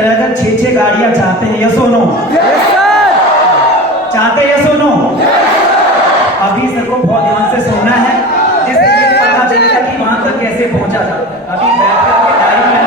तरह 6-6 गाड़ियां चाहते हैं, यस और नो? चाहते हैं, यस और नो? अभी सर को बहुत ध्यान से सुनना है, जिससे ये पता चलेगा कि वहां तक कैसे पहुंचा जाता है। अभी बैठ करके डायरी में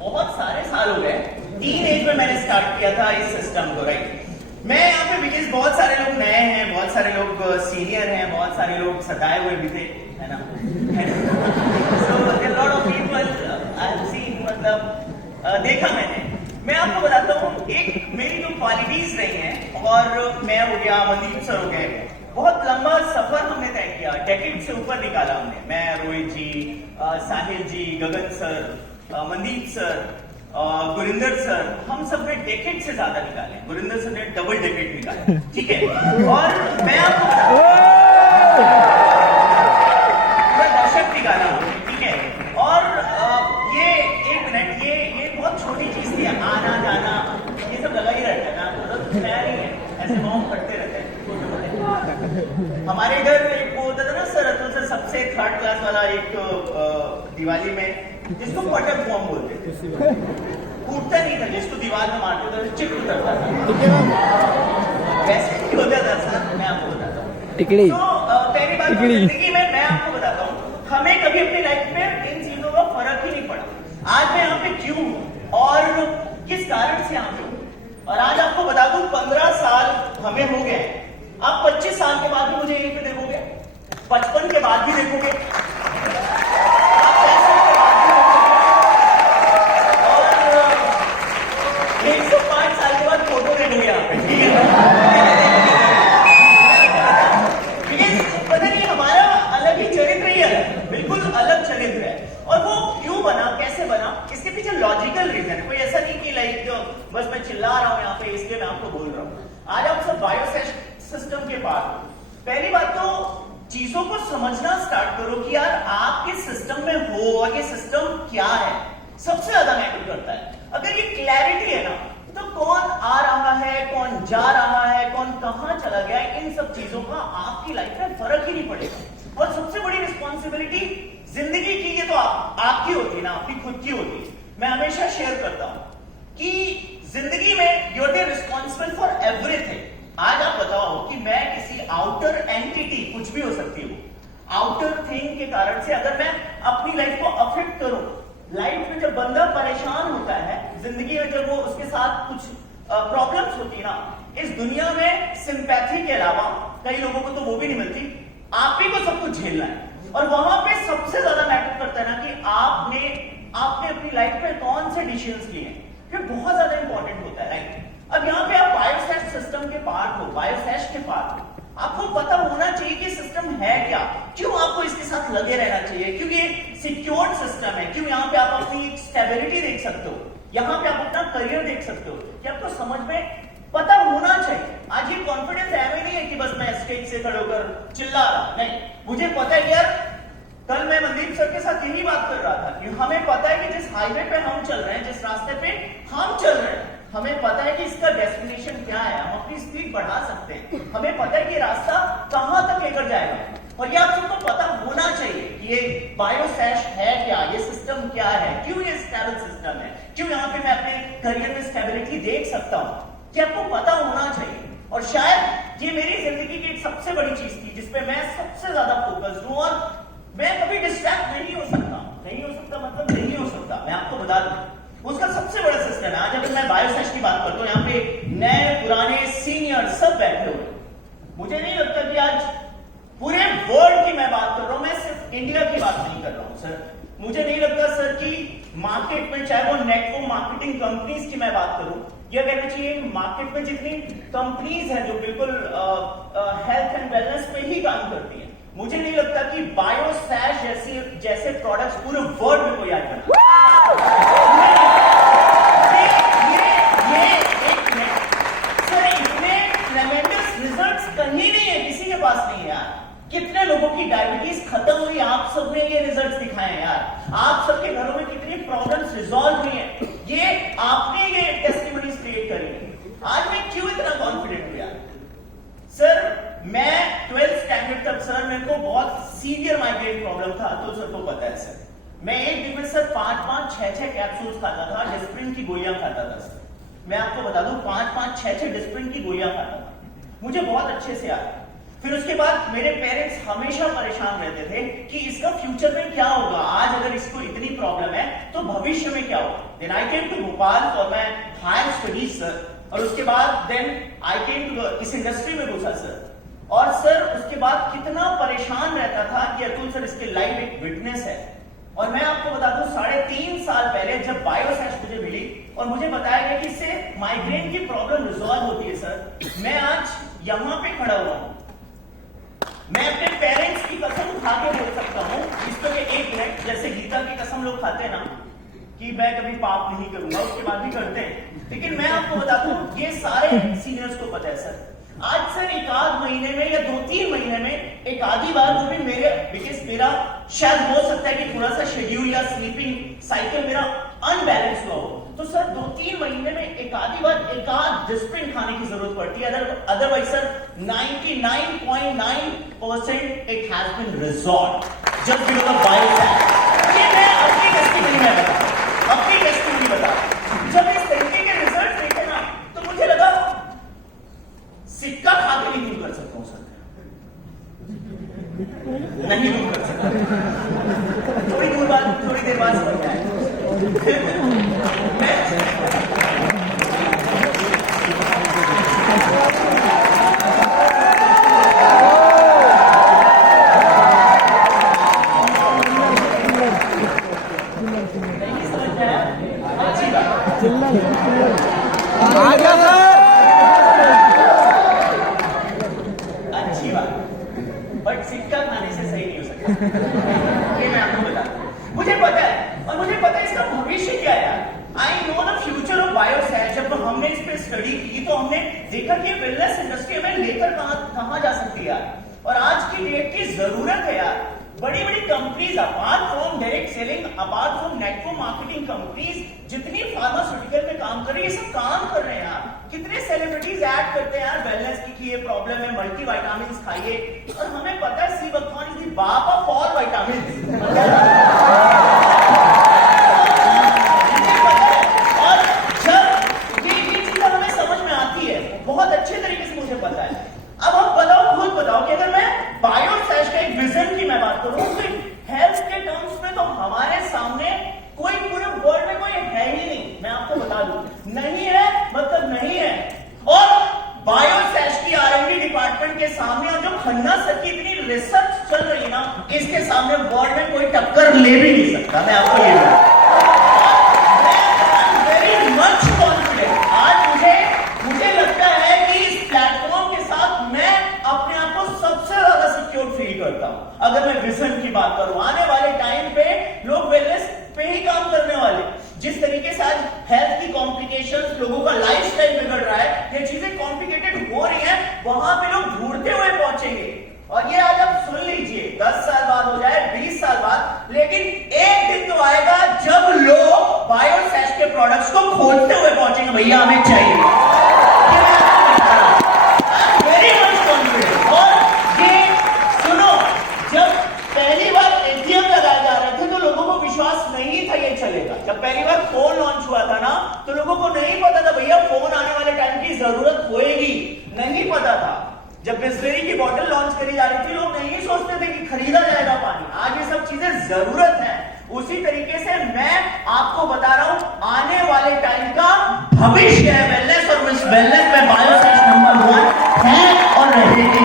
बहुत सारे साल हो गए, टीन एज में मैंने स्टार्ट किया था इस सिस्टम को, राइट। मैं यहाँ पे बिकॉज बहुत सारे लोग नए हैं, बहुत सारे लोग सीनियर हैं, बहुत सारे लोग सताए हुए भी थे, है ना। So a lot of people I have seen, मतलब देखा मैंने। मैं आपको बताता हूँ एक मेरी जो क्वालिटीज रही हैं, और मैं हो गया, मनदीप सर हो गए, बहुत लंबा सफर हमने तय किया, डेकेड से ऊपर निकाला हमने। मैं, Rohit ji, Sahil ji, Gagan sir, Mandeep sir, Gurinder sir, हम सब ने डेकेड से ज्यादा निकाले। गुरिंदर सर ने डबल डेकेड निकाले, ठीक है। और मैं आपको दशक निकाला हमने, ठीक है। और ये एक मिनट, ये बहुत छोटी चीज थी, आना जाना ये सब लगा ही रहता है ना, तो नया नहीं है, ऐसे मॉम फटते रहते हैं। हमारे इधर एक वो होता था ना सर, अतुल सर, सबसे थर्ड क्लास वाला एक दिवाली में, जिसको पटक बॉम्ब बोलते थे, फूटता नहीं था, जिसको दीवार में मारते थे चिप उतरता था, वैसे ही होता था सर। मैं आपको बताता हूँ टिकड़ी। तो पहली बात जिंदगी में मैं आपको बताता हूँ, हमें कभी अपनी लाइफ में इन चीजों का फर्क ही नहीं पड़ा। आज मैं यहाँ पे क्यों हूँ और किस कारण से यहाँ पे हूँ, और आज आपको बता दूं 15 साल हमें हो गए। आप 25 साल के बाद भी मुझे यहीं पे देखोगे, 55 के बाद भी देखोगे, आप 65 के बाद भी देखोगे, और 105 साल के बाद फोटो देखोगे यहाँ पे, ठीक है। पता नहीं हमारा अलग ही चरित्र ही है, बिल्कुल अलग चरित्र है। और वो क्यों बना, कैसे बना, इसके पीछे लॉजिकल रीजन है। कोई ऐसा नहीं कि लाइक बस मैं चिल्ला रहा हूँ यहाँ पे इसलिए मैं आपको बोल रहा हूँ। आज आप सब बायोसेश सिस्टम के पास हो। पहली बात तो चीजों को समझना स्टार्ट करो कि यार आप किस सिस्टम में हो और ये सिस्टम क्या है, सबसे ज्यादा मैटर करता है। अगर ये क्लैरिटी है ना, तो कौन आ रहा है, कौन जा रहा है, कौन कहां चला गया, इन सब चीजों का आपकी लाइफ में फर्क ही नहीं पड़ेगा। और सबसे बड़ी रिस्पॉन्सिबिलिटी जिंदगी की, ये तो आपकी होती है ना, आपकी खुद की होती है। मैं हमेशा शेयर करता हूं कि जिंदगी में you are responsible for everything. आज आप बताओ कि मैं किसी आउटर एंटिटी, कुछ भी हो सकती हूँ, आउटर थिंग के कारण से अगर मैं अपनी लाइफ को अफेक्ट करूं, लाइफ में जब बंदा परेशान होता है, जिंदगी में जब वो उसके साथ कुछ प्रॉब्लम्स होती है ना, इस दुनिया में सिंपैथी के अलावा कई लोगों को तो वो भी नहीं मिलती, आप ही को सब कुछ झेलना है। और वहां पे सबसे ज्यादा मैटर करता है ना कि आपने अपनी लाइफ में कौन से डिसीजंस लिए हैं, ये बहुत ज्यादा इंपॉर्टेंट होता है, राइट। अब यहाँ पे आप बायोसेश सिस्टम के पार्ट हो, बायोसेश के पार्ट हो, आपको पता होना चाहिए कि सिस्टम है क्या, क्यों आपको इसके साथ लगे रहना चाहिए, क्यों ये सिक्योर्ड सिस्टम है, क्यों यहाँ पे आप अपनी स्टेबिलिटी देख सकते हो, यहाँ पे आप अपना करियर देख सकते हो, कि आपको समझ में पता होना चाहिए। आज ये कॉन्फिडेंस ऐसे नहीं है कि बस मैं स्टेज से खड़े होकर चिल्ला रहा, नहीं, मुझे पता है यार, कल मैं मनदीप सर के साथ यही बात कर रहा था कि हमें पता है कि जिस हाईवे पे हम चल रहे हैं, जिस रास्ते पे हम चल रहे हैं, हमें पता है कि इसका डेस्टिनेशन क्या है, हम अपनी स्पीड बढ़ा सकते हैं, हमें पता है कि रास्ता कहां तक लेकर जाएगा। और ये आप सबको पता होना चाहिए कि ये बायोसैश है क्या, ये सिस्टम क्या है, क्यों ये स्टेबल सिस्टम है, क्यों यहाँ पे मैं अपने करियर में स्टेबिलिटी देख सकता हूँ, कि आपको पता होना चाहिए। और शायद ये मेरी जिंदगी की एक सबसे बड़ी चीज थी जिसपे मैं सबसे ज्यादा फोकस्ड हूं, और मैं कभी डिस्ट्रैक्ट नहीं हो सकता मतलब नहीं हो सकता। मैं आपको बता दूं उसका सबसे बड़ा सिस्टम है। आज अगर मैं बायोसैश की बात करता हूं, यहाँ पे नए पुराने सीनियर सब बैठे हुए, मुझे नहीं लगता कि आज पूरे वर्ल्ड की मैं बात कर रहा हूं, मैं सिर्फ इंडिया की बात नहीं कर रहा हूं सर। मुझे नहीं लगता सर कि मार्केट में, चाहे वो नेटवर्क मार्केटिंग कंपनीज की मैं बात करूं, या कहना चाहिए मार्केट में जितनी कंपनीज हैं जो बिल्कुल हेल्थ एंड वेलनेस पे ही काम करती हैं, मुझे नहीं लगता कि बायोसैश जैसे प्रोडक्ट्स पूरे वर्ल्ड में कोई आज बना। सर इतने ट्रेमेंडस रिजल्ट्स कहीं नहीं है, किसी के पास नहीं है यार। कितने लोगों की डायबिटीज खत्म हुई, आप सबने ये रिजल्ट्स दिखाए हैं यार। आप सबके घरों में कितनी प्रॉब्लम्स रिजॉल्व हुई हैं, ये आपने ये टेस्टिमनीज क्रिएट करी है। आज मैं क्यों इतना कॉन्फिडेंट हूं यार? सर मैं 12th स्टैंडर्ड तक सर मेरे को बहुत सीवियर माइग्रेन प्रॉब्लम था, तो सर को पता है सर। मैं एक दिन में सर 5-5, 6-6 कैप्सूल्स खाता था, डिस्प्रिन की गोलियां खाता था सर। मैं आपको बता दूं 5-5, 6-6 डिस्प्रिन की गोलियां खाता था, मुझे बहुत अच्छे से याद है। फिर उसके बाद मेरे पेरेंट्स हमेशा परेशान रहते थे कि इसका फ्यूचर में क्या होगा, आज अगर इसको इतनी प्रॉब्लम है तो भविष्य में क्या होगा। Then I came to Bhopal for my higher studies sir, और उसके बाद देन आई केम टू इस इंडस्ट्री में घुसा सर। और सर उसके बाद कितना परेशान रहता था कि अतुल सर इसके लाइव एक विटनेस है। और मैं आपको बता दूं 3.5 साल पहले जब बायोसैश मुझे मिली और मुझे बताया गया कि इससे माइग्रेन की प्रॉब्लम रिजॉल्व होती है सर, मैं आज यहां पे खड़ा हुआ हूं। मैं अपने पेरेंट्स की कसम खा के बोल सकता हूं इस पे 1 मिनट, जैसे गीता की कसम लोग खाते हैं ना कि मैं कभी पाप नहीं करूंगा, उसके बाद भी करते हैं। लेकिन मैं आपको बता दूं ये सारे सीनियर्स को पता है सर। आज सर 1-8 महीने में या 2-3 महीने में एक आधी बार वो भी मेरा शायद हो सकता है कि थोड़ा सा शेड्यूल या स्लीपिंग साइकिल मेरा अनबैलेंस हुआ हो, तो सर 2-3 महीने में एक आधी बार एक आध डिस्प्रिन खाने की जरूरत पड़ती है। Otherwise sir 99.9% it has been resolved just because of Biosash. ये मैं अपनी टेस्टिमनी में बता रहा हूं, अपनी टेस्टिमनी बता रहा हूं। जब इस तरीके के रिजल्ट देखे ना तो मुझे लगा सिक्का खा के नहीं दूर कर सकता हूं सर, नहीं दूर कर सकता। थोड़ी देर बाद समझ में आया। अच्छी बात, बट सिक्का खाने से सही नहीं हो सकता। ये मैं आपको बता, मुझे पता है, और मुझे पता है इसका भविष्य क्या है। I know the future of Biosash. जब हमने इस पे स्टडी की तो हमने देखा कि वेलनेस इंडस्ट्री में लेकर कहां जा सकती है। और आज की डेट की जरूरत है यार, बड़ी बड़ी companies apart from direct selling, apart from network marketing companies जितनी फार्मास्यूटिकल में काम कर रही है, ये सब काम कर रहे हैं यार। कितने सेलिब्रिटीज ऐड करते हैं यार वेलनेस की कि ये प्रॉब्लम है, मल्टीविटामिन्स खाइए। और हमें पता है सी बकवान इज द बाप ऑफ ऑल विटामिन्स। और जब ये चीजें हमें समझ में आती है बहुत अच्छे तरीके से, मुझे पता है। अब आप बताओ, खुद बताओ कि अगर मैं बायोसैश के एक विजन की मैं बात करूं तो हेल्थ के टर्म्स में तो हमारे सामने कोई पूरे वर्ल्ड में कोई है ही नहीं। मैं आपको बता दूं, नहीं है मतलब नहीं है। और बायोसैश की R&D डिपार्टमेंट के सामने और जो खन्ना सर की इतनी रिसर्च चल रही है ना, इसके सामने वर्ल्ड में कोई टक्कर ले भी नहीं सकता। मैं आपको ये वेरी मच कॉन्फिडेंट। आज मुझे लगता है कि इस प्लेटफॉर्म के साथ मैं अपने आप को सबसे ज्यादा सिक्योर फील करता हूं। अगर मैं विजन की बात करूं, आने वाले टाइम पे लोग वेलनेस पे ही काम करने वाले। जिस तरीके से आज हेल्थ की कॉम्प्लिकेशंस, लोगों का लाइफस्टाइल बिगड़ रहा है, ये चीजें कॉम्प्लिकेटेड हो रही हैं, वहां पे लोग ढूंढते हुए पहुंचेंगे। और ये आज आप सुन लीजिए, 10 साल बाद हो जाए, 20 साल बाद, लेकिन एक दिन तो आएगा जब लोग बायोसेश के प्रोडक्ट्स को खोजते हुए पहुंचेंगे, भैया हमें चाहिए। Very much confident. और ये सुनो, जब पहली बार एटीएम लगाए जा रहे थे तो लोगों को विश्वास नहीं था ये चलेगा। जब पहली बार फोन लॉन्च हुआ था ना, तो लोगों को नहीं पता था भैया फोन आने वाले टाइम की जरूरत होएगी, नहीं पता था। जब बिस्लेरी की बोतल लॉन्च करी जा रही थी, लोग नहीं सोचते थे कि खरीदा जाएगा पानी। आज ये सब चीजें जरूरत है। उसी तरीके से मैं आपको बता रहा हूं, आने वाले टाइम का भविष्य है वेलनेस, और इस वेलनेस में बायोसेश नंबर 1 है और रहेगी।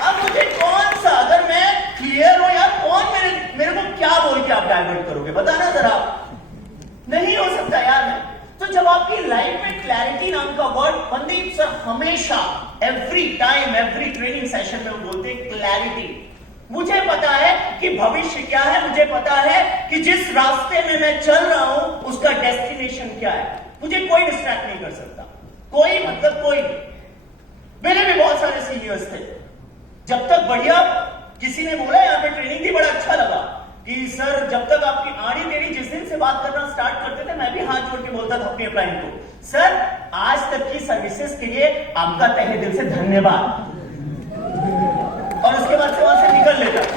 अब मुझे कौन सा, अगर मैं क्लियर हूं यार, कौन मेरे को क्या बोल के आप डाइवर्ट करोगे, बताना जरा। नहीं हो सकता यार मैं। तो जब आपकी लाइफ में क्लैरिटी नाम का वर्ड, मनदीप सर हमेशा every time every training session में वो बोलते हैं क्लैरिटी। मुझे पता है कि भविष्य क्या है, मुझे पता है कि जिस रास्ते में मैं चल रहा हूं उसका डेस्टिनेशन क्या है। मुझे कोई डिस्ट्रैक्ट नहीं कर सकता, कोई, मतलब कोई। मेरे भी बहुत सारे सीनियर्स थे, जब तक बढ़िया, किसी ने बोला यहाँ पे ट्रेनिंग थी, बड़ा अच्छा लगा कि सर जब तक आपकी आड़ी टेढ़ी जिस दिन से बात करना स्टार्ट करते थे, मैं भी हाथ जोड़ के बोलता था अपनी अपलाइन को, सर आज तक की सर्विसेज के लिए आपका तहे दिल से धन्यवाद। और उसके बाद से वहां से निकल लेता था,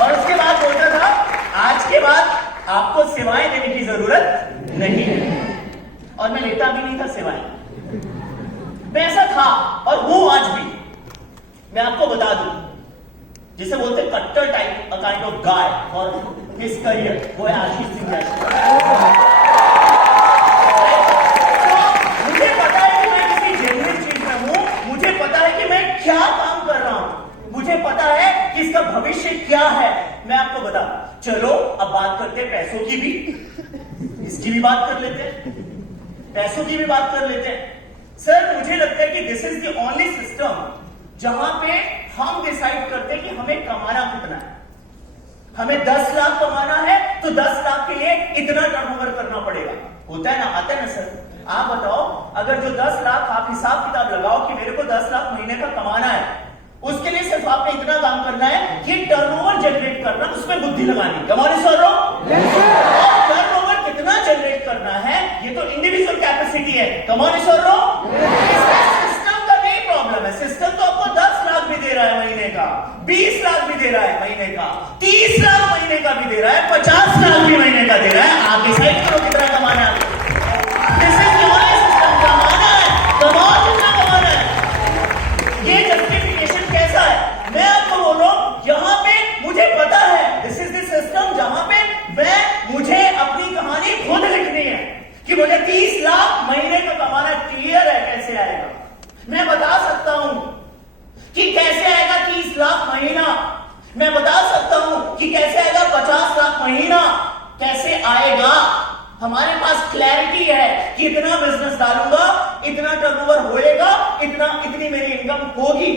और उसके बाद बोलता था आज के बाद आपको सेवाएं देने की जरूरत नहीं है। और मैं लेता भी नहीं था सेवाएं, मैं ऐसा था और हूं आज भी। मैं आपको बता दूं, जिसे बोलते कट्टर type, a kind of guy और हिज करियर, वो है आशीष सिंह जैसा। मुझे पता है कि मैं किसी जेन्युइन चीज में हूं, मुझे पता है कि मैं क्या काम कर रहा हूं, मुझे पता है कि इसका भविष्य क्या है। मैं आपको बता, चलो अब बात करते हैं पैसों की भी, इसकी भी बात कर लेते हैं, पैसों की भी बात कर लेते हैं। सर मुझे लगता है कि this is the only system जहां पे हम डिसाइड करते हैं कि हमें कमाना कितना है। हमें 10 लाख कमाना है तो 10 लाख के लिए इतना टर्नओवर करना पड़ेगा। होता है ना, आता है ना सर। आप बताओ, अगर जो 10 लाख आप हिसाब किताब लगाओ कि मेरे को 10 लाख महीने का कमाना है, उसके लिए सिर्फ आपने इतना काम करना है कि टर्नओवर जनरेट करना, उसमें बुद्धि लगानी। कमाने सर रो, टर्नओवर कितना जनरेट करना है ये तो इंडिविजुअल कैपेसिटी है। कमाने सर रो, प्रॉब्लम है। सिस्टम तो आपको 10 लाख भी दे रहा है महीने का, 20 लाख भी दे रहा है महीने का, 30 लाख महीने का भी दे रहा है, 50 लाख भी महीने का दे रहा है। आप डिसाइड करो कितना कमाना है। This is the only system. कमाना है, कमाओ कितना कमाना है। ये जस्टिफिकेशन कैसा है? मैं आपको बोल रहा हूं, यहां पे मुझे पता है, दिस इज द सिस्टम जहां पे मुझे अपनी कहानी खुद लिखनी है कि मुझे 30 लाख महीने का कमाना। क्लियर है कैसे आएगा? मैं बता सकता हूं कि कैसे आएगा 30 लाख महीना, मैं बता सकता हूं कि कैसे आएगा 50 लाख महीना, कैसे आएगा। हमारे पास क्लैरिटी है कि इतना बिजनेस डालूंगा, इतना टर्नओवर होएगा, इतनी मेरी इनकम होगी।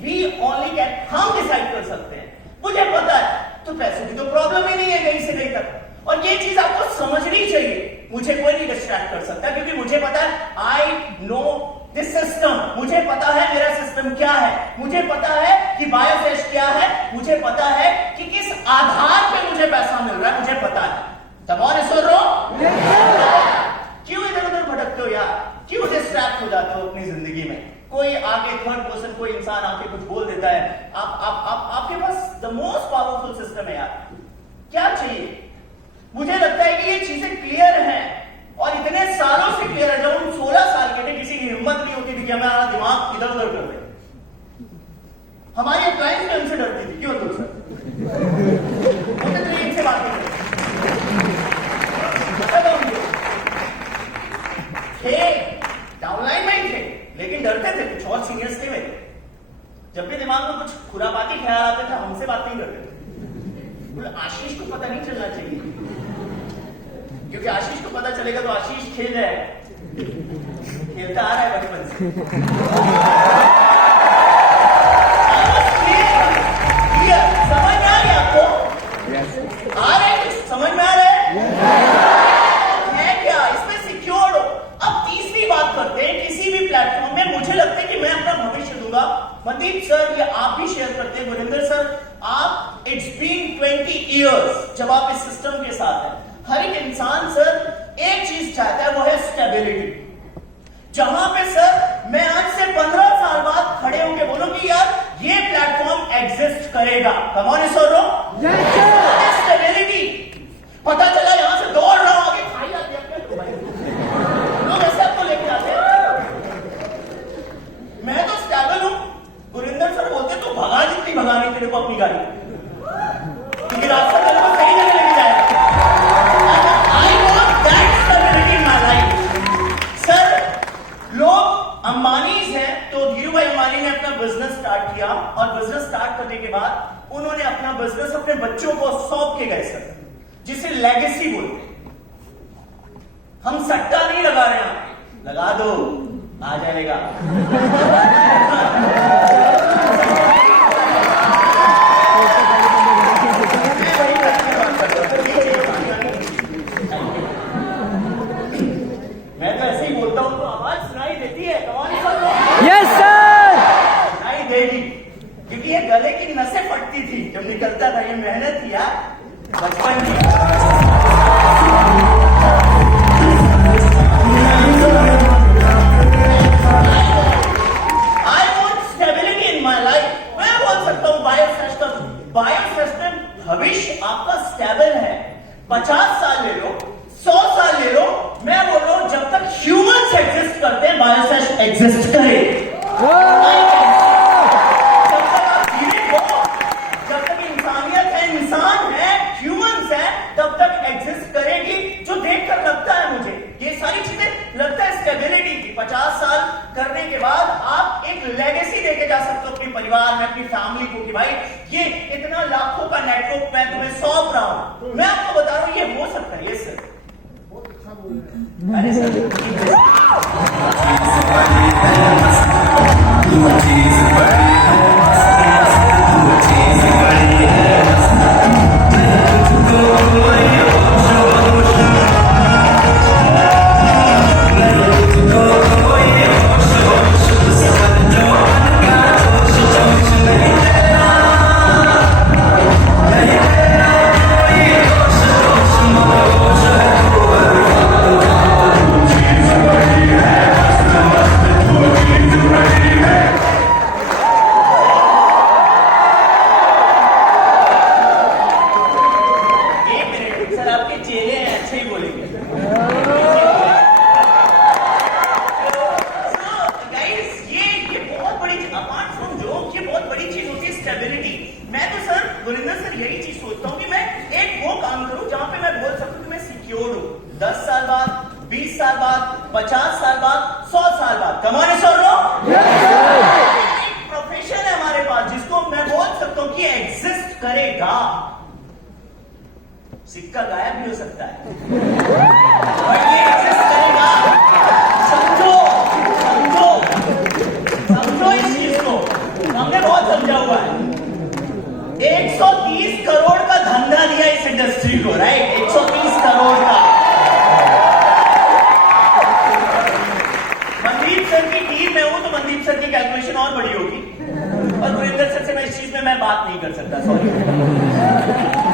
वी ओनली कैन, हम डिसाइड कर सकते हैं। मुझे पता है, तो पैसों की तो प्रॉब्लम ही नहीं है कहीं से कहीं तक। और ये चीज आपको समझनी चाहिए। मुझे कोई नहीं डिस्ट्रैक्ट कर सकता, क्योंकि मुझे पता है, आई नो दिस सिस्टम। मुझे पता है मेरा सिस्टम क्या है, मुझे पता है कि बायोसेश क्या है, मुझे पता है कि किस आधार पे मुझे पैसा मिल रहा है, मुझे पता है। तब और सुन रहे हो, क्यों इधर उधर भटकते हो यार? क्यों डिस्ट्रैक्ट हो जाते हो अपनी जिंदगी में? कोई आगे थर्ड पर्सन, कोई इंसान आके कुछ बोल देता है, आपके पास द मोस्ट पावरफुल सिस्टम है यार। क्या चाहिए? मुझे लगता है कि ये चीजें क्लियर हैं, और इतने सालों से क्लियर है। जब हम 16 साल के थे, किसी की हिम्मत नहीं होती थी कि हमारा दिमाग इधर उधर कर दे। हमारी क्लाइंट्स भी हमसे डरती थी। क्यों तो सर इनसे बात नहीं थे, डाउनलाइन में ही थे, लेकिन डरते थे। कुछ और सीनियर्स थे मेरे, जब भी दिमाग में कुछ खुरापाती ख्याल आते थे, हमसे बात नहीं करते थे। बोले आशीष को पता नहीं चलना चाहिए, क्योंकि आशीष को पता चलेगा तो आशीष खेल जाएगा। खेलता आ रहा है बचपन से। समझ में आ रही आपको? आ रहा है? समझ में आ रहा है क्या? इसमें सिक्योर हो। अब तीसरी बात करते हैं, किसी भी प्लेटफॉर्म में मुझे लगता है कि मैं अपना भविष्य दूंगा। मनदीप सर, ये आप भी शेयर करते हैं, गुरिंदर सर, आप इट्स बीन 20 इयर्स जब आप इस सिस्टम के साथ हैं, हर एक इंसान सर एक चीज चाहता है, वो है स्टेबिलिटी। जहां पे सर मैं आज से 15 साल बाद खड़े होकर बोलूं कि यार ये प्लेटफॉर्म एग्जिस्ट करेगा, come on sir no stability. पता चला यहां से दौड़ रहा हूं आगे खाई आती है लोग ऐसे आपको लेके आते हैं। मैं तो स्टेबल हूं, गुरिंदर सर बोलते तो भगा जितनी भगानी तेरे को अपनी गाड़ी, क्योंकि रास्ता तेरे को सही जगह लेके जाएगा। I want that stability in my life. Sir लोग अंबानीज हैं, तो धीरू भाई अंबानी ने अपना बिजनेस स्टार्ट किया और बिजनेस स्टार्ट करने के बाद उन्होंने अपना बिजनेस अपने बच्चों को सौंप के गए सर, जिसे लेगेसी बोलते हैं। हम सट्टा नहीं लगा रहे हैं, लगा दो आ जाएगा। मैं तो ऐसे ही बोलता हूं तो आवाज सुनाई देती है, यस सर, सुनाई देगी, क्योंकि ये गले की नसें फटती थी जब निकलता था। ये मेहनत किया बचपन की। I want stability in my life. मैं बोल सकता हूं बायोसेस में भविष्य आपका स्टेबल है। 50 साल ले लो, 100 साल ले लो, मैं बोल रहा हूं जब तक ह्यूमंस एग्जिस्ट करते हैं बायोसेस एग्जिस्ट करे। जब तक आप जीवित हो, जब तक इंसानियत है, इंसान है, ह्यूमंस है, तब तक एग्जिस्ट करेगी। जो देखकर लगता है मुझे ये सारी चीजें लगता है स्टेबिलिटी की। 50 साल करने के बाद आप एक लेगेसी देके जा सकते हो अपने परिवार में, अपनी फैमिली को, कि भाई ये इतना लाखों का नेटवर्क मैं तुम्हें सौंप रहा हूं। मैं आपको बता रहा हूं ये हो सकता है। ये सर अरे सर सिक्का गायब भी हो सकता है, बट ये एग्जिस्ट करेगा। समझो समझो समझो इस चीज को, हमने बहुत समझा हुआ है। 130 करोड़ का धंधा दिया इस इंडस्ट्री को, राइट? 130 करोड़ का। मनदीप सर की टीम में हूं तो मनदीप सर की कैलकुलेशन और बड़ी होगी, और गुरिंदर सर से मैं इस चीज में मैं बात नहीं कर सकता, सॉरी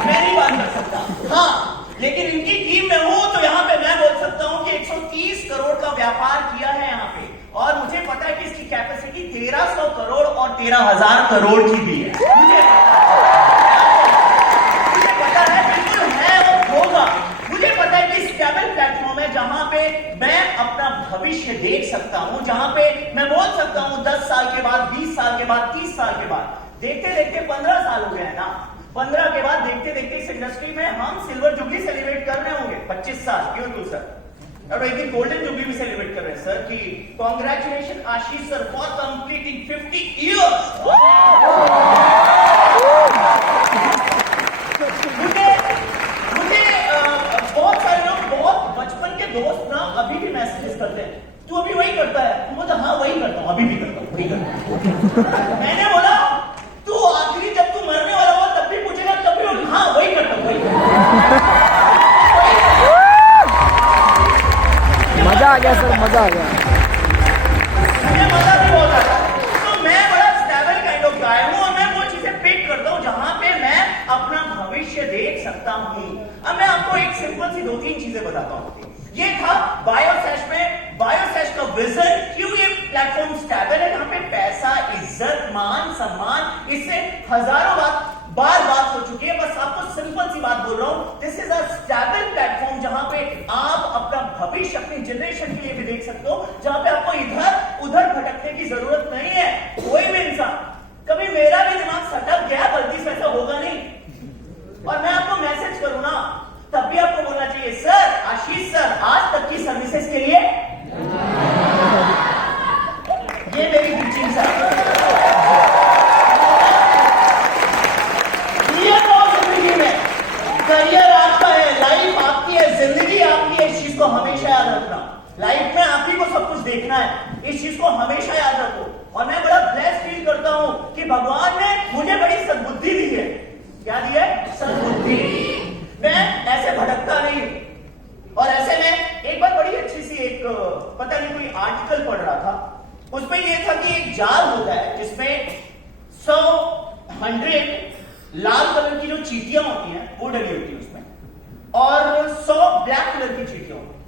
मैं नहीं बात कर सकता। हाँ, लेकिन इनकी टीम में हूं तो यहां पे मैं बोल सकता हूं कि 130 करोड़ का व्यापार किया है यहां पे, और मुझे पता है कि इसकी कैपेसिटी 1300 करोड़ और 13,000 करोड़ की भी है। मुझे पता है, बिल्कुल है और होगा। मुझे पता है कि स्टेबल प्लेटफॉर्म है जहां पे मैं अपना भविष्य देख सकता हूं, जहां पे मैं बोल सकता हूं 10 साल के बाद, 20 साल के बाद, 30 साल के बाद। देखते देखते 15 साल हो गए हैं ना, 15 के बाद देखते देखते इस इंडस्ट्री में हम सिल्वर जुबली सेलिब्रेट कर रहे होंगे। 25 साल क्यों क्यों सर, और एक दिन गोल्डन जुबली भी सेलिब्रेट कर रहे हैं सर, कि congratulation Ashish sir for completing 50 years. मुझे बहुत सारे लोग, बहुत बचपन के दोस्त ना अभी भी मैसेजेस करते हैं, तू अभी वही करता है? मुझे हाँ वही करता हूँ, अभी भी करता हूँ, वही करता हूँ। मैंने बोला तू आखिरी जब तू मरने वाला हो तब भी पूछेगा, तब भी हाँ वही करता हूँ, वही। मजा आ गया सर, मजा आ गया। मुझे मजा भी बहुत आता है। तो मैं बड़ा स्टेबल काइंड ऑफ गाय हूँ, और मैं वो चीजें पिक करता हूँ जहां पे मान सम्मान, इससे हजारों बार बात हो चुकी है। बस आपको सिंपल सी बात बोल रहा हूं, this is a stable platform जहां पे आप अपना भविष्य अपनी जनरेशन के लिए भी देख सकते हो, जहां पे आपको इधर उधर भटकने की जरूरत नहीं है। कोई भी इंसान, कभी मेरा भी दिमाग सटक गया, गलती से ऐसा होगा नहीं, और मैं आपको मैसेज करूं ना, तब भी आपको बोलना चाहिए सर, आशीष सर, आज तक की सर्विसेज के लिए ये मेरी टीचिंग सर। ये तो जिंदगी में करियर आपका है, लाइफ आपकी है, जिंदगी आपकी है, इस चीज को हमेशा याद रखना। लाइफ में आप ही को सब कुछ देखना है, इस चीज को हमेशा याद रखो। और मैं बड़ा ब्लेस्ड फील करता हूं कि भगवान ने मुझे बड़ी सद्बुद्धि दी है। क्या दी है? सद्बुद्धि। मैं ऐसे भटकता नहीं। और ऐसे में एक बार बड़ी अच्छी सी एक पता नहीं कोई आर्टिकल पढ़ रहा था, उसमें यह था कि एक जाल होता है जिसमें 100 लाल कलर की जो चींटियां होती हैं वो डली होती है उसमें, और 100 ब्लैक कलर की चींटियां होती हैं,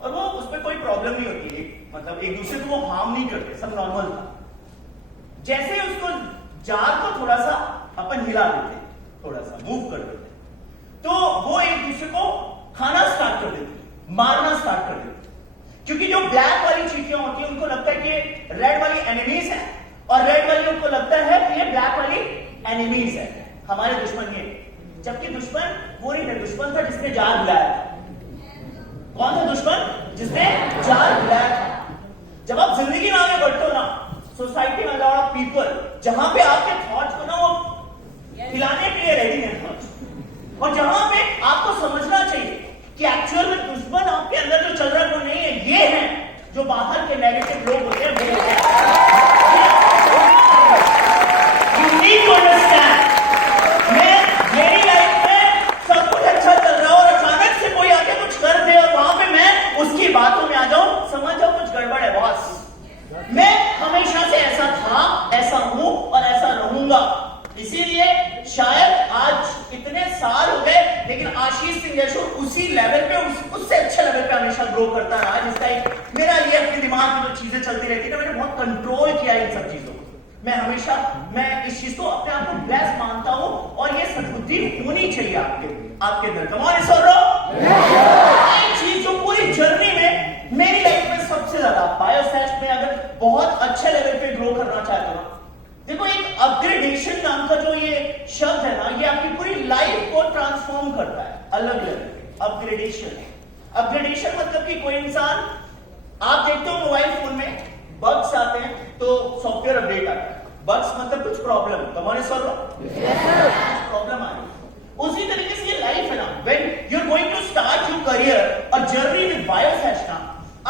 और वो उसमें कोई प्रॉब्लम नहीं होती है, मतलब एक दूसरे को वो हार्म नहीं करते, सब नॉर्मल था। जैसे उसको जार को थोड़ा सा अपन हिला देते, थोड़ा सा मूव कर देते, तो वो एक दूसरे को खाना स्टार्ट कर देती, मारना स्टार्ट कर देती, क्योंकि जो ब्लैक वाली चींटियां होती है उनको लगता है कि रेड वाली एनिमीज है, और रेड वाली उनको लगता है कि ये ब्लैक वाली एनिमीज है, हमारे दुश्मन ये। जबकि दुश्मन वो नहीं था, दुश्मन था जिसने जाल बुलाया था। कौन था दुश्मन? जिसने जाल बुलाया था। जब आप जिंदगी में आगे बढ़ते हो ना, सोसाइटी में लॉट ऑफ पीपल, जहां पे आपके थॉट्स को ना वो खिलाने के लिए रेडी है थॉट्स, और जहां पे आपको समझना चाहिए कि एक्चुअल में दुश्मन आपके अंदर जो चल रहा है वो नहीं है, ये है जो बाहर के नेगेटिव लोग होते हैं, वो है। You need to understand, मेरी लाइफ में सब कुछ अच्छा चल रहा हो और अचानक से कोई आके कुछ कर दे और वहां पे मैं उसकी बातों में आ जाऊं, समझ जाओ कुछ गड़बड़ है बॉस। मैं हमेशा से ऐसा था, ऐसा हूं और ऐसा रहूंगा। इसीलिए शायद आज इतने साल हो गए, लेकिन आशीष सिंह जैसे उसी लेवल पे, उससे अच्छे लेवल पे हमेशा ग्रो करता रहा, जिसका एक मेरा ये अपने दिमाग में जो चीजें चलती रहती है, मैंने बहुत कंट्रोल किया इन सब चीजों को। मैं इस चीज को अपने आप को ब्लेस्ड मानता हूं, और ये सद्बुद्धि होनी चाहिए आपके अंदर। कमाल इस एक चीज जो पूरी जर्नी में मेरी लाइफ में सबसे ज्यादा बायोसेस्ट में अगर बहुत अच्छे लेवल पे ग्रो करना चाहते हो, देखो एक अपग्रेडेशन नाम का जो ये शब्द है ना, ये आपकी पूरी लाइफ को ट्रांसफॉर्म करता है अलग लेवल पे। अपग्रेडेशन मतलब कि कोई इंसान, आप देखते हो मोबाइल फोन में बग्स आते हैं तो सॉफ्टवेयर अपडेट आता है। बग्स मतलब कुछ प्रॉब्लम, कमाने सॉल्व प्रॉब्लम आ रही है। उसी तरीके से ये लाइफ है ना, when you are going to start your career और जर्नी विद बायोसेस्ट ना,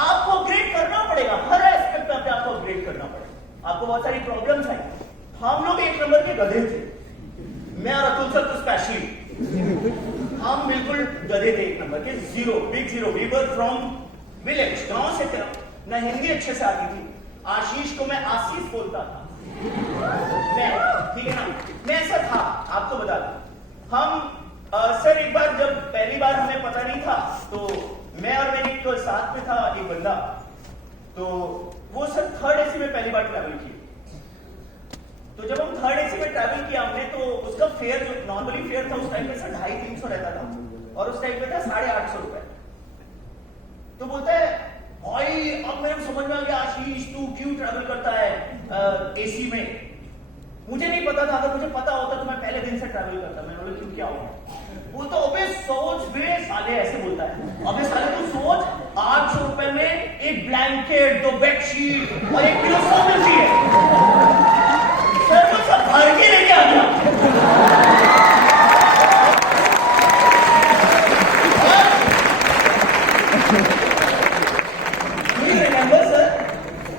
आपको अपग्रेड करना पड़ेगा, हर एस्पेक्ट में अपने आपको अपग्रेड करना पड़ेगा। आपको बहुत सारी प्रॉब्लम्स आई। हम लोग एक नंबर के गधे थे, मैं और अतुल सर तो स्पेशली, हम बिल्कुल गधे थे, एक नंबर के, zero, big zero. We were from village, गांव से थे, ना हिंदी अच्छे से आती थी। आशीष को मैं आशीष बोलता था, मैं, ठीक है ना, मैं ऐसा था। आपको बता दूं, हम सर एक बार जब पहली बार हमें पता नहीं था, तो मैं और मेरी एक साथ में था एक बंदा, तो वो सर 3rd AC में पहली बार ट्रैवल किया। तो जब हम 3rd AC में ट्रैवल किया हमने, तो उसका फेयर जो नॉर्मली फेयर था उस टाइम पे सर 250-300 रहता था, और उस टाइम पे था 850 रुपए। तो बोलता है भाई अब मेरे को समझ में आ गया आशीष तू क्यों ट्रैवल करता है एसी में। मुझे नहीं पता था, अगर मुझे पता होता तो मैं पहले दिन से ट्रैवल करता। मैंने बोला क्यों, क्या हुआ? वो तो अबे सोच बे साले, ऐसे बोलता है, अबे साले तू सोच 800 रुपए में एक ब्लैंकेट, 2 बेडशीट और 1 किलो सोप मिलती है। सर वो सब भर के लेके आ गया।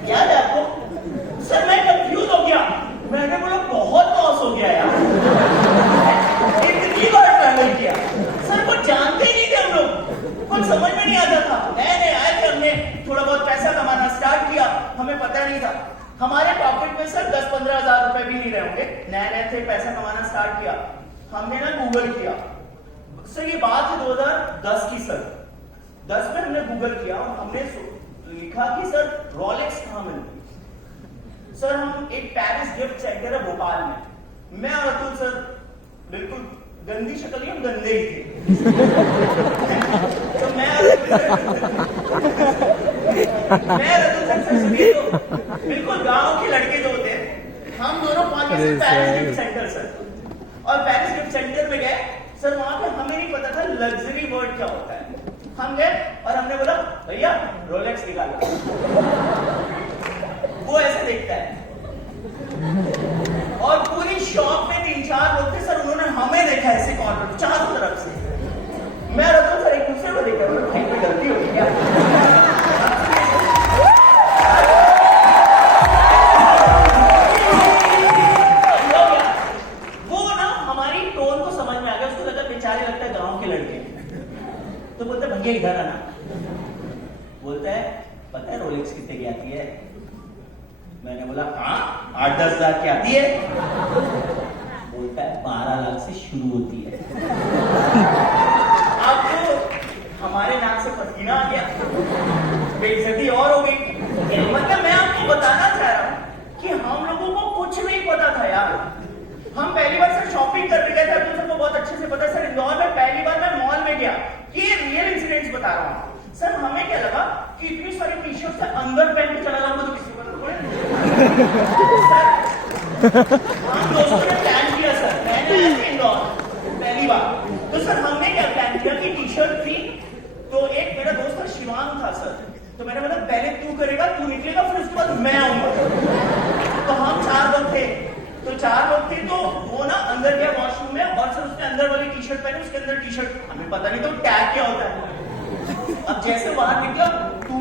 याद है आपको? सर मैं कंफ्यूज हो गया, मैंने बोला बहुत लॉस हो गया यार, इतनी बार ट्रैवल किया। सर को जानते ही नहीं थे हम लोग, कुछ समझ में नहीं आता था, नए नए आए थे, हमने थोड़ा बहुत पैसा कमाना स्टार्ट किया, हमें पता नहीं था। हमारे पॉकेट में सर 10-15 हजार रुपए भी नहीं रहे होंगे, नए नए थे, पैसा कमाना स्टार्ट किया। हमने ना गूगल किया, सर ये बात है 2010 की, सर 10 में हमने गूगल किया और हमने लिखा कि सर रोलेक्स कहां मिलती। सर हम एक पेरिस गिफ्ट सेंटर है भोपाल में, मैं और अतुल सर बिल्कुल गंदी शक्ल ही हम गंदे ही थे। तो मैं और अतुल सर सुनिए तो बिल्कुल गांव के लड़के जो होते हैं, हम दोनों पहुंचे से पेरिस गिफ्ट सेंटर सर। और पेरिस गिफ्ट सेंटर में गए सर, वहां पे हमें नहीं पता था लग्जरी वर्ड क्या होता है। हम गए और हमने बोला भैया रोलेक्स निकालो। वो ऐसे देखता है और पूरी शॉप में 3-4 लोग थे सर, उन्होंने हमें देखा ऐसे कॉर्नर चारों तरफ से। मैं रतन सर एक दूसरे को देखा, भाई कोई गलती हो गई क्या? वो ना हमारी टोन को समझ में आ गया, उसको लगा बेचारे लगता है गांव के लड़के। तो बोलता है भैया इधर आना। बोलता है पता है रोलेक्स कितने की आती है? मैंने बोला हाँ 8-10 हजार की आती है। बोलता है 12 लाख से शुरू होती है। अब तो हमारे नाक से पसीना आ गया, बेइज्जती और हो गई। मतलब मैं आपको बताना चाह रहा हूं कि हम लोगों को कुछ नहीं पता था यार। हम पहली बार सर शॉपिंग करने गए थे, तुम सबको बहुत अच्छे से पता है सर, इंदौर में पहली बार मैं मॉल में गया। ये रियल इंसिडेंट्स बता रहा हूँ सर। हमें क्या लगा कि इतनी सारी टी शर्ट से अंदर पहन के चला जाऊंगा तो किसी को हम दोस्तों ने प्लान किया सर, मैंने इंदौर पहली बार। तो सर हमने क्या प्लान किया कि टी शर्ट थी, तो एक मेरा दोस्त था शिवांग था सर, तो मैंने बोला पहले तू करेगा, तू निकलेगा, फिर उसके बाद मैं आऊंगा। तो हम 4 लोग थे, तो वो ना अंदर गया वॉशरूम में और सर उसने अंदर वाली टी शर्ट पहनी, उसके अंदर टी शर्ट हमें पता नहीं तो टैग क्या होता है। अब जैसे बाहर निकला टू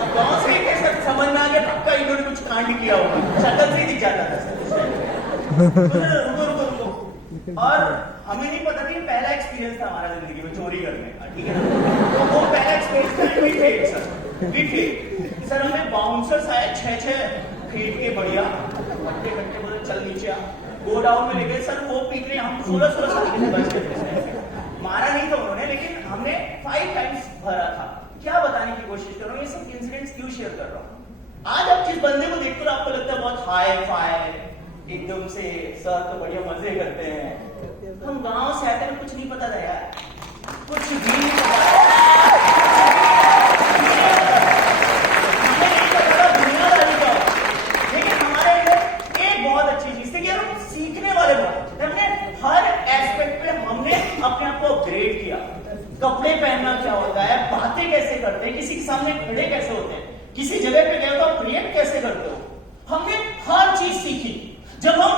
अब गांव से कैसे समझ में आ गया पक्का इन्होंने कुछ कांड किया होगा, शक्ल से ही दिख जाता था सर। रुको और हमें नहीं पता था, पहला एक्सपीरियंस था हमारा जिंदगी में चोरी करने का, ठीक है ना? तो वो पहला एक्सपीरियंस था सर। हमें बाउंसर्स आए 6-6 फीट के बढ़िया घंटे बोले चल नीचे गो डाउन में ले गए सर। वो पीट रहे, हम 16 साल के बच गए। मारा नहीं था उन्होंने, लेकिन हमने 5 टाइम्स भरा था। क्या बताने की कोशिश कर रहा हूँ, ये सब इंसिडेंट्स क्यों शेयर कर रहा हूँ? आज आप जिस बंदे को देखते हो आपको लगता है बहुत हाई फाई एकदम से सर तो बढ़िया मजे करते हैं। हम गांव से आते हैं, कुछ नहीं पता था यार, कुछ भी नहीं पता। दुनियादारी का, लेकिन हमारे अंदर एक बहुत अच्छी चीज थी कि हम सीखने वाले बहुत थे। हमने हर एस्पेक्ट पे हमने अपने आप को अपग्रेड किया। कपड़े पहनना क्या होता है, बातें कैसे करते हैं, किसी के सामने खड़े कैसे होते हैं, किसी जगह पे गए तो आप रिएक्ट कैसे करते हो, हमने हर चीज सीखी। जब हम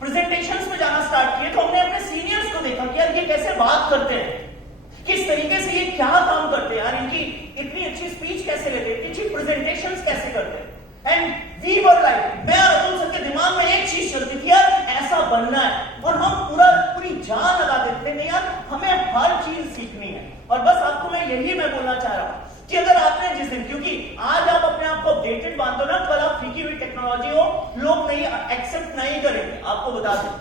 प्रेजेंटेशंस में जाना स्टार्ट किए तो हमने अपने सीनियर्स को देखा कि यार ये कैसे बात करते हैं, किस तरीके से ये क्या काम करते हैं, यार इनकी इतनी अच्छी स्पीच कैसे लेते हैं, अच्छी प्रेजेंटेशंस कैसे करते हैं। एंड वी वर लाइक, मैं और अतुल सर के दिमाग में एक चीज चलती थी यार ऐसा बनना है, और हम पूरी जान लगा देते थे नहीं यार हमें हर चीज सीखनी है। और बस आपको मैं बोलना चाह रहा हूं कि अगर आपने जिस दिन, क्योंकि आज आप अपने आप को अपडेटेड मानते हो ना, कल आप फीकी हुई टेक्नोलॉजी हो, लोग नहीं एक्सेप्ट नहीं करेंगे। आपको बता दें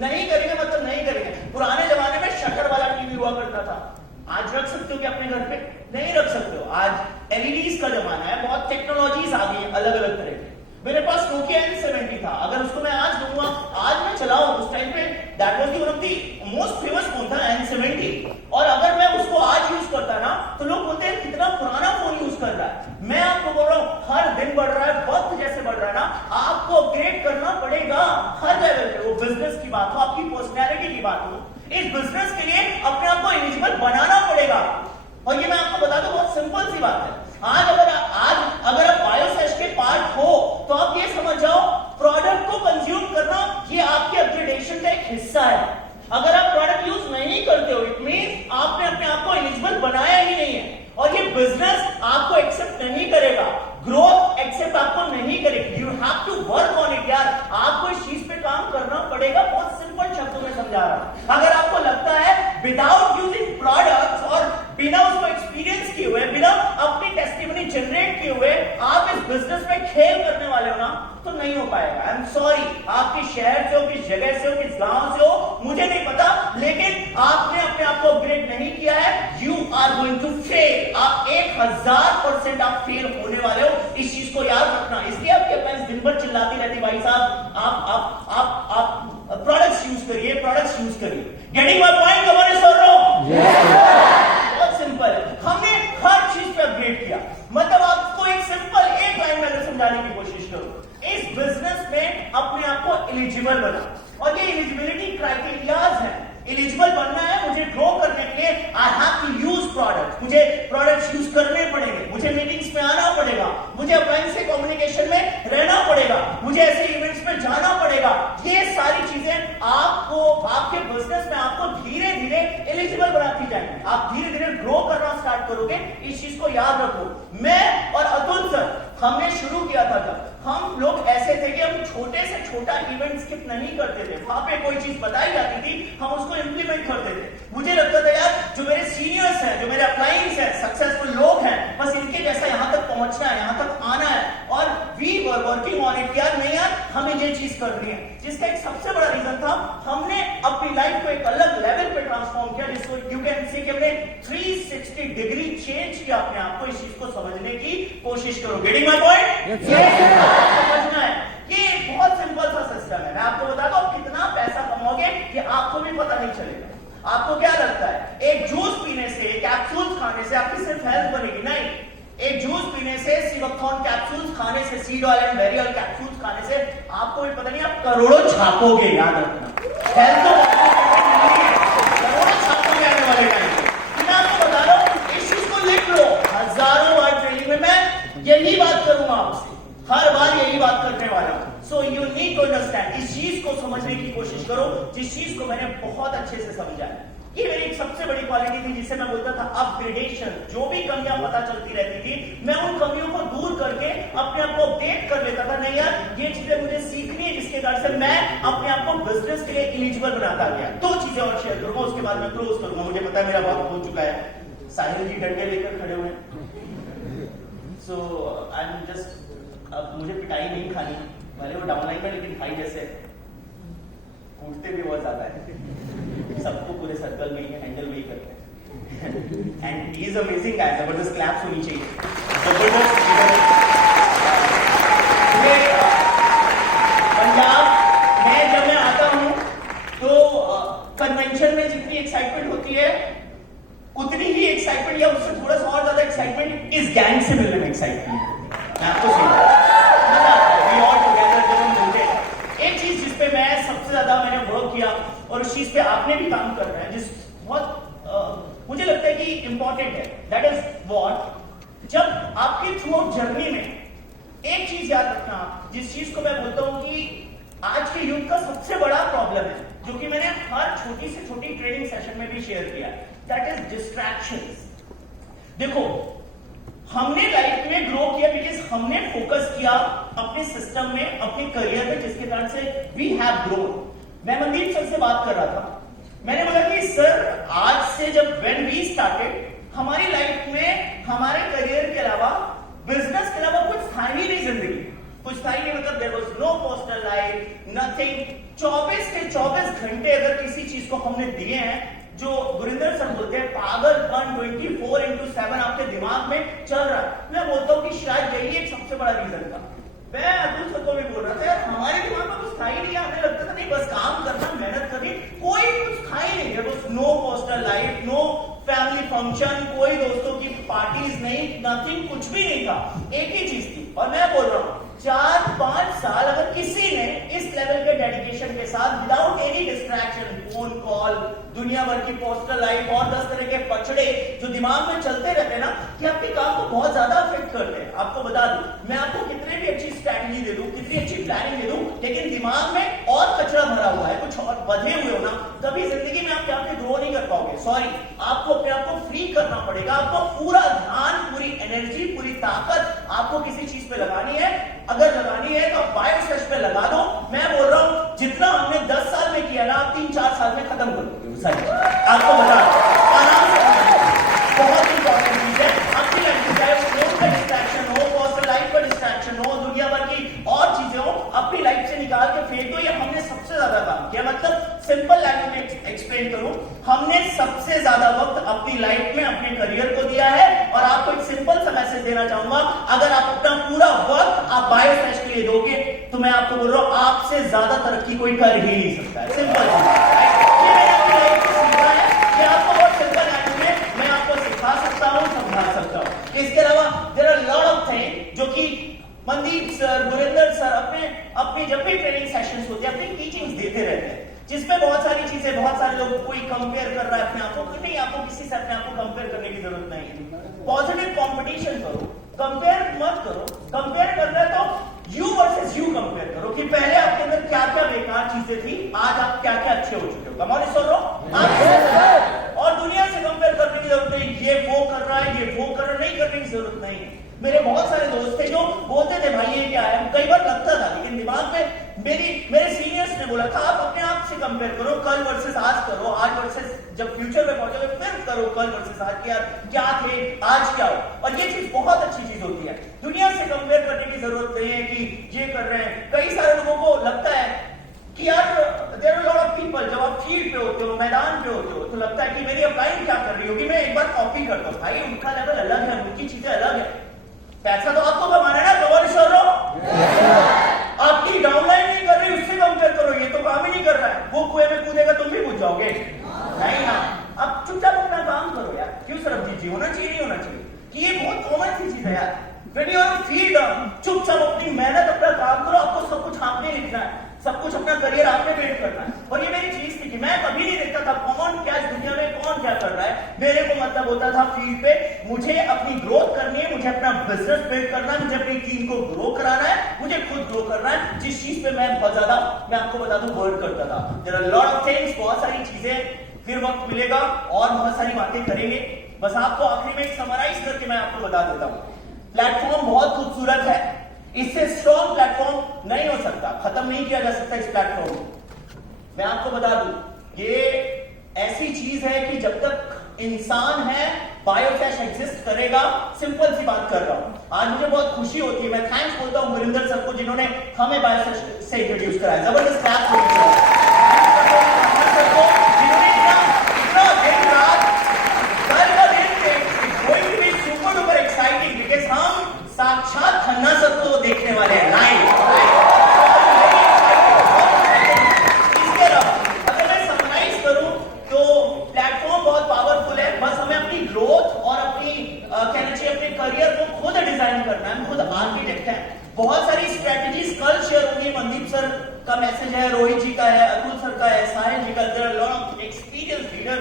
नहीं करेंगे मतलब नहीं करेंगे। पुराने जमाने में शटर वाला टीवी हुआ करता था, आज रख सकते हो कि अपने घर पे नहीं रख सकते हो। आज एलईडीज का जमाना है, बहुत टेक्नोलॉजीज आ गई है अलग अलग तरह की। मेरे पास Nokia N70 था, अगर उसको मैं आज दूंगा, आज मैं चलाऊं, उस टाइम पे that was the one of the most famous phone था N70, और अगर मैं उसको आज यूज करता ना तो लोग बोलते हैं कितना पुराना फोन यूज कर रहा है। मैं आपको बोल रहा हूं हर दिन बढ़ रहा है, वक्त जैसे बढ़ रहा है ना, आपको अपग्रेड करना पड़ेगा हर लेवल पे। वो बिजनेस की बात हो, आपकी पर्सनैलिटी की बात हो, इस बिजनेस के लिए अपने आप को एलिजिबल बनाना पड़ेगा। और ये मैं आपको बता दूं बहुत सिंपल सी बात है। आज अगर आप बायोसेश के पार्ट हो तो आप ये समझ जाओ प्रोडक्ट को कंज्यूम करना ये आपके अपग्रेडेशन का एक हिस्सा है। अगर आप प्रोडक्ट यूज नहीं करते हो, इट मींस आपने अपने आप को एलिजिबल बनाया ही नहीं है, और ये बिजनेस आपको एक्सेप्ट नहीं करेगा, ग्रोथ एक्सेप्ट आपको नहीं करेगी। You have to work on it यार, आपको इस चीज पे काम करना पड़ेगा। बहुत सिंपल शब्दों में समझा रहा हूं। अगर आपको लगता है विदाउट यूजिंग प्रोडक्ट्स और बिना उसको एक्सपीरियंस किए हुए, बिना अपनी टेस्टिमनी जनरेट किए हुए आप इस बिजनेस में खेल करने वाले हो ना, तो नहीं हो पाएगा। आई एम सॉरी, आप किस शहर से हो, किस जगह से हो, किस गांव से हो, मुझे नहीं पता, लेकिन आपने अपने आप को अपग्रेड नहीं किया है, you are going to fail. आप 1000% आप फेल होने वाले हो, इस चीज को याद रखना। इसलिए आपके पास दिन भर चिल्लाती रहती, भाई साहब आप प्रोडक्ट्स यूज करिए, प्रोडक्ट्स यूज करिए। Getting my point, Qamar is और बहुत सिंपल है, हमने हर चीज पे अपग्रेड किया। मतलब आपको एक सिंपल एक लाइन में अगर समझाने की कोशिश करो, इस बिजनेस में अपने आप को एलिजिबल बना, और ये एलिजिबिलिटी क्राइटेरियाज है। एलिजिबल बनना है मुझे ग्रो करने के लिए, I have to use products, मुझे प्रोडक्ट्स यूज करने पड़ेंगे, मुझे मीटिंग्स में आना पड़ेगा, मुझे अपलाइन से कम्युनिकेशन में रहना पड़ेगा, मुझे ऐसे इवेंट्स में जाना पड़ेगा। ये सारी चीजें आपको आपके बिजनेस में आपको धीरे धीरे एलिजिबल बनाती जाएंगी। आप धीरे धीरे ग्रो करना स्टार्ट करोगे। इस चीज को याद रखो। मैं और अतुल सर हमने शुरू किया था, जब हम लोग ऐसे थे कि हम छोटे से छोटा इवेंट स्किप नहीं करते थे। वहां पे कोई चीज बताई जाती थी, हम उसको इंप्लीमेंट करते थे। मुझे लगता था यार जो मेरे सीनियर्स हैं, जो मेरे अपलाइंस हैं, सक्सेसफुल लोग हैं, बस इनके जैसा यहां तक पहुंचना है, यहां तक आना है, और we were working on it. यार नहीं यार, हमें ये चीज करनी है। जिसका एक सबसे बड़ा रीजन था, हमने अपनी लाइफ को एक अलग लेवल पे ट्रांसफॉर्म किया, जिसको यू कैन से कि हमने 360 डिग्री चेंज किया अपने आप को। इस चीज को समझने की कोशिश करो। Getting my point? समझना है कि बहुत सिंपल सा सिस्टम है। मैं आपको बता दूं आप कितना पैसा कमाओगे ये आपको भी पता नहीं चलेगा। आपको क्या लगता है एक जूस पीने से, कैप्सूल्स खाने से आपकी सिर्फ हेल्थ बनेगी? नहीं। एक जूस पीने से, सीवक्थॉन कैप्सूल्स खाने से, seed oil and very oil capsules खाने से आपको भी पता नहीं आप करोड़ों छापोगे। याद रखना, हेल्थ तो करोड़ों छापोगे आने वाले टाइम पे। मैं आपको बता रहा हूं, इस चीज को लिख लो। हजारों बार ट्रेनिंग में मैं यही बात करूंगा आपसे, हर बार यही बात करने वाला हूं। So you need to understand, इस चीज को समझने की कोशिश करो, जिस चीज को मैंने बहुत अच्छे से समझा है। ये मेरी एक सबसे बड़ी क्वालिटी थी, जिसे मैं बोलता था अपग्रेडेशन। जो भी कमियां पता चलती रहती थी, मैं उन कमियों को दूर करके अपने आप को अपडेट कर लेता था। नहीं यार, ये चीजें मुझे सीखनी है, जिसके कारण से मैं अपने आप को बिजनेस के लिए एलिजिबल बनाता गया। दो चीजें और शेयर करूंगा, उसके बाद मैं क्लोज करूंगा। मुझे पता है मेरा वक्त हो चुका है। साहिल जी डंडे लेकर खड़े हुए हैं, सो आई एम जस्ट, अब मुझे पिटाई नहीं खानी, भले वो डाउनलाइन में, लेकिन भाई जैसे कूटते भी बहुत ज्यादा है, सबको पूरे सर्कल में ही हैंडल वही करते हैं। And he is amazing guys, जबरदस्त क्लैप्स होनी चाहिए, जबरदस्त। पंजाब में जब मैं आता हूं तो कन्वेंशन में जितनी एक्साइटमेंट होती है, उतनी ही एक्साइटमेंट या उससे थोड़ा सा और ज्यादा एक्साइटमेंट इस गैंग से मिलने में एक्साइटमेंट है। मैं आपको एक चीज जिस पे मैं सबसे ज्यादा मैंने वर्क किया, और उस चीज पे आपने भी काम कर रहे हैं, जिस बहुत मुझे लगता है कि इंपॉर्टेंट है, दैट इज व्हाट, जब आपकी थ्रू आउट जर्नी में एक चीज याद रखना, जिस चीज को मैं बोलता हूं कि आज के युग का सबसे बड़ा प्रॉब्लम है, जो कि मैंने हर छोटी से छोटी ट्रेनिंग सेशन में भी शेयर किया, दैट इज डिस्ट्रैक्शंस। देखो, हमने लाइफ में ग्रो किया बिकॉज हमने फोकस किया अपने सिस्टम में, अपने करियर में, जिसके कारण से वी हैव ग्रोन। मैं मनदीप सर से बात कर रहा था, मैंने बोला कि सर आज से जब व्हेन वी स्टार्टेड, हमारी लाइफ में हमारे करियर के अलावा, बिजनेस के अलावा कुछ था ही नहीं जिंदगी, कुछ था ही नहीं। मतलब there was no personal life, nothing. 24 के 24 घंटे अगर किसी चीज को हमने दिए हैं, जो गुरिंदर सर बोलते हैं पागलपन 24/7 आपके दिमाग में चल रहा है, मैं बोलता हूं कि शायद यही एक सबसे बड़ा रीजन था। मैं अतुल सर को भी बोल रहा था, यार हमारे दिमाग में कुछ था ही नहीं। हमें लगता था नहीं, बस काम करना, मेहनत करनी, कोई कुछ था ही नहीं। There was no personal life, no family function, कोई दोस्तों की पार्टीज नहीं, नथिंग, कुछ भी नहीं था। एक ही चीज थी, और मैं बोल रहा हूं 4-5 साल अगर किसी ने इस लेवल के डेडिकेशन के साथ, without any distraction, phone call, दुनिया भर की पर्सनल लाइफ और 10 तरह के पछड़े जो दिमाग में चलते रहते हैं ना, कि आपके काम को बहुत ज्यादा अफेक्ट करते हैं। आपको बता दूं, मैं आपको कितने भी अच्छी स्ट्रैटेजी दे दूं, कितनी अच्छी प्लानिंग दे दूं, लेकिन दिमाग में और कचरा भरा हुआ है, कुछ और बधे हुए हो ना, कभी जिंदगी में आप आपके ग्रो नहीं कर पाओगे। सॉरी, आपको अपने आप को फ्री करना पड़ेगा। आपको पूरा ध्यान, पूरी एनर्जी, पूरी ताकत आपको किसी चीज पे लगानी है। अगर लगानी है तो आप बायोसेश पे लगा दो। मैं बोल रहा हूं जितना हमने 10 साल में किया ना, आप 3-4 साल में खत्म कर दोगे। आपको बता आराम से, बहुत इंपॉर्टेंट चीज है आपकी लाइफ में, चाहे फोन का डिस्ट्रैक्शन हो, पर्सनल लाइफ का डिस्ट्रैक्शन हो, दुनिया भर की और चीजें हो, अपनी लाइफ से निकाल के फेंक दो। ये हमने सबसे ज्यादा काम किया। मतलब सिंपल लैंग्वेज में एक्सप्लेन करूं, हमने सबसे ज्यादा वक्त अपनी लाइफ में अपने करियर को दिया है। और आपको एक सिंपल सा मैसेज देना चाहूंगा, अगर आप अपना पूरा वक्त आप बायोसेश के लिए दोगे, मैं आपको बोल रहा हूं आपसे ज्यादा तरक्की कोई कर ही नहीं सकता है। सिंपल ये मैंने अपनी लाइफ में सीखा है कि आपको बहुत सिंपल लैंग्वेज में मैं आपको सिखा सकता हूं, समझा सकता हूं। इसके अलावा there are lot of thing जो कि मनदीप सर, गुरिंदर सर अपने जब भी ट्रेनिंग सेशंस होते हैं अपनी टीचिंग्स देते रहते हैं, जिसमें बहुत सारी चीजें, बहुत सारे लोग कोई कंपेयर कर रहा है अपने आप को, नहीं, आपको किसी से अपने आप को कंपेयर करने की जरूरत नहीं है। पॉजिटिव कंपटीशन करो, कंपेयर मत करो। कंपेयर करना है तो यू वर्सेस यू कंपेयर करो कि पहले आपके अंदर क्या क्या बेकार चीजें थी, आज आप क्या क्या अच्छे हो चुके हो। कमाल सुन रहा हूं, और दुनिया से कंपेयर करने की जरूरत नहीं, ये वो कर रहा है, ये वो कर रहा है, नहीं करने की जरूरत नहीं। मेरे बहुत सारे दोस्त थे जो बोलते थे भाई ये क्या है, कई बार लगता था, लेकिन दिमाग में मेरे सीनियर्स ने बोला था आप अपने आप से कंपेयर करो, कल वर्सेस आज करो, आज वर्सेस जब फ्यूचर में पहुंचोगे फिर करो कल वर्सेस आज, यार क्या थे आज क्या हो। और ये चीज बहुत अच्छी चीज होती है, दुनिया से कंपेयर करने की जरूरत नहीं है कि ये कर रहे हैं। कई सारे लोगों को लगता है कि यार there are lot of people, जब आप फील्ड पे होते हो, मैदान पे होते हो, तो लगता है कि मेरी अपलाइन क्या कर रही होगी, मैं एक बार कॉपी करता हूं। भाई उनका लेवल अलग है, उनकी चीजें अलग है, पैसा तो आपको कमाना है ना, कवर कर लो। आपकी डाउनलाइन नहीं कर रही, उससे कंपेयर करो, ये तो काम ही नहीं कर रहा है, वो कुएं में कूदेगा तुम भी बुझ जाओगे। नहीं ना, अब चुपचाप अपना काम करो यार, क्यों सरबजीत जी, होना चाहिए नहीं होना चाहिए, कि ये बहुत कॉमन सी चीज है यार। When you are feed चुपचाप अपनी मेहनत अपना काम करो, आपको सब कुछ आपने लिखना है, सब कुछ अपना करियर आपने बिल्ड करना है। और ये मेरी चीज थी कि मैं कभी नहीं देखता था कौन क्या इस दुनिया में कौन क्या कर रहा है, मेरे को मतलब होता था फील्ड पे मुझे अपनी ग्रोथ करनी है, मुझे अपना बिजनेस बिल्ड करना है, मुझे अपनी टीम को ग्रो कराना है, मुझे खुद ग्रो करना है, जिस चीज पे मैं बहुत ज्यादा, मैं आपको बता दूं, वर्क करता था। There are lot of things, बहुत सारी चीजें, फिर वक्त मिलेगा और बहुत सारी बातें करेंगे। बस आपको आखिरी में समराइज करके मैं आपको बता देता हूं, प्लेटफॉर्म बहुत खूबसूरत है, इससे स्ट्रॉन्ग प्लेटफॉर्म नहीं हो सकता, खत्म नहीं किया जा सकता इस प्लेटफॉर्म को। मैं आपको बता दूं, ये ऐसी चीज है कि जब तक इंसान है बायोसैश एग्जिस्ट करेगा। सिंपल सी बात कर रहा हूं, आज मुझे बहुत खुशी होती है, मैं थैंक्स बोलता हूं गुरिंदर सर को जिन्होंने हमें बायोसैश से इंट्रोड्यूस कराया। जबरदस्त क्लैप सर को, जिन्होंने इतना दिन रात कल का दिन going to be super duper exciting, because हम साक्षात खन्ना सर को देखने वाले हैं लाइव। इसके अलावा अगर मैं समराइज करूं तो प्लेटफॉर्म बहुत पावरफुल है, बस हमें अपनी ग्रोथ और अपनी कहना चाहिए अपने करियर को खुद डिजाइन करना है, हम खुद आर्किटेक्ट हैं। बहुत सारी स्ट्रेटजीज कल शेयर होंगी, मनदीप सर का मैसेज है, रोहित जी का है, अतुल सर का है, साहिल जी का, there are lot of experience leader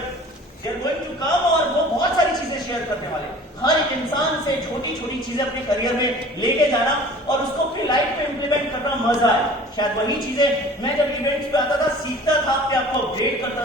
they are going to come, और वो बहुत सारी चीजें शेयर करने वाले। हर एक इंसान से छोटी छोटी चीजें अपने करियर में लेके जाना और उसको अपनी लाइफ में इंप्लीमेंट करना मजा है। शायद वही चीजें मैं जब इवेंट्स पे आता था सीखता था, अपने आप को अपडेट करता था।